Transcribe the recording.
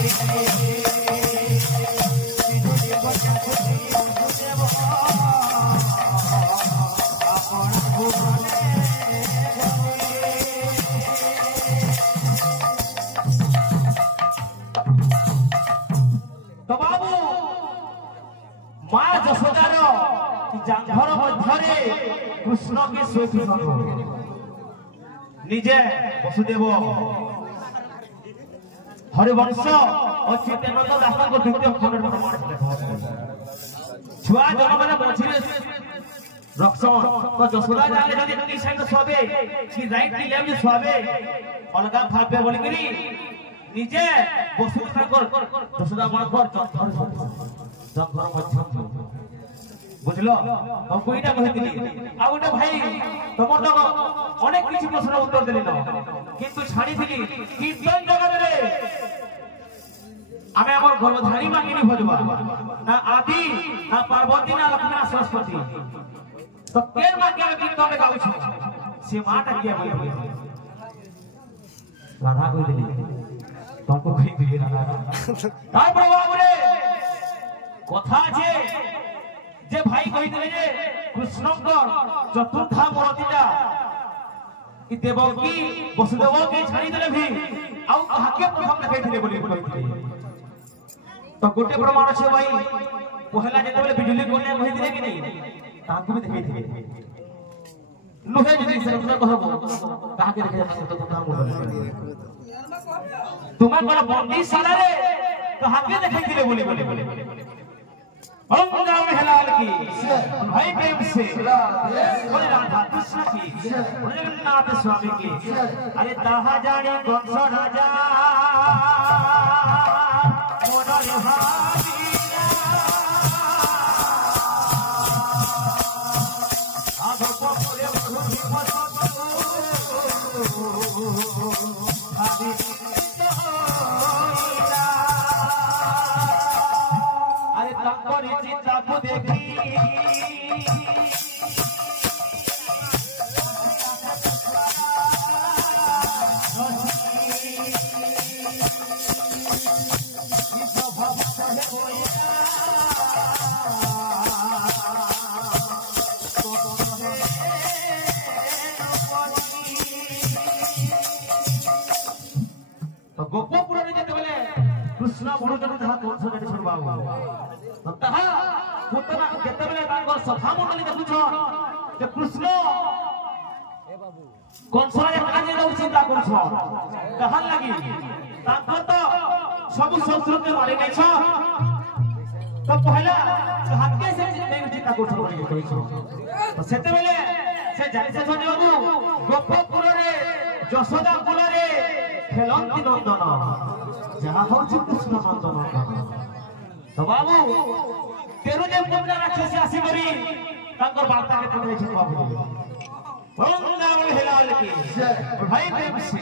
तो बाबू माँ जशोदार जांघर मध्य कृष्ण के शोषण निजे वसुदेव हरिवंश और चैतन्य दास को द्वितीय खंड प्रमाण छुआ जन्म मझे रक्षण तो जशोदा जाने जदि साइड सोबे कि राइट की लेफ्ट सोबे अलगा भाबे बोली करी निजे वसुदेव जशोदा मां जंघर मध्य बुझलो हम कोइटा कहतिली आ गोटे भाई तमर तो अनेक किछि प्रश्न उत्तर देली न किंतु छाड़ी थिली कीर्तन जगत रे आमे हमर गर्भधारी मांगिनी भजबा ना आदि ना पार्वती ना लक्ष्मी ना सरस्वती तो केर मांगे कीर्तन में गाउ छ से माटा किया बोले राधा कहि देली तुमको कहि दिली राधा तार प्रभाव रे कथा छे जे भाई कहि देले जे कृष्णकर चतुर्था मूर्तिटा इ देवकी वसुदेव के छाड़ी देले भी आउ काके प्रथम देखाइ थिले बोली कहि तो गोटे प्रमाण छे भाई पहला जेते बेले बिजुली कोने कहि दिले कि नहीं ताकू भी देखाइ थिले नुहे जदि सरस्वती कहबो काके देखाइ चतुर्था मूर्ति तुमा कोन बंदी साला रे काके देखाइ थिले बोली ओम राम हलाल की भाई प्रेम से बोले राधा कृष्ण की बोले जगन्नाथ स्वामी की अरे ताहा जाने कौन सा राजा मोरा हावीरा आधो को बोले बधु भाभी चिता को देखी तो गोपपुर में जेते बेले कृष्ण भोजन जहाँ कौन सा जाने छोड़ बाबू तहा पुतना केते बेले तांको सभा मंडली देखुछ जे कृष्ण ए बाबू कोन सरा काजे न चिंता करछ कहा लागि तांको तो सब शत्रु के मारे नै छ तो पहला हाथे से चिंता करछ बोली कहिछ तो सेते बेले से जानि से बाबू गोपपुर रे जशोदा कुल रे खेलंती नंदन जहाँ होछ कृष्ण नंदन तो बाबू तेरो जे पुत्र राक्षस आसी करी तांकर वार्ता के तुम छै बाबू ओम नाम हिलाल की भाई प्रेम से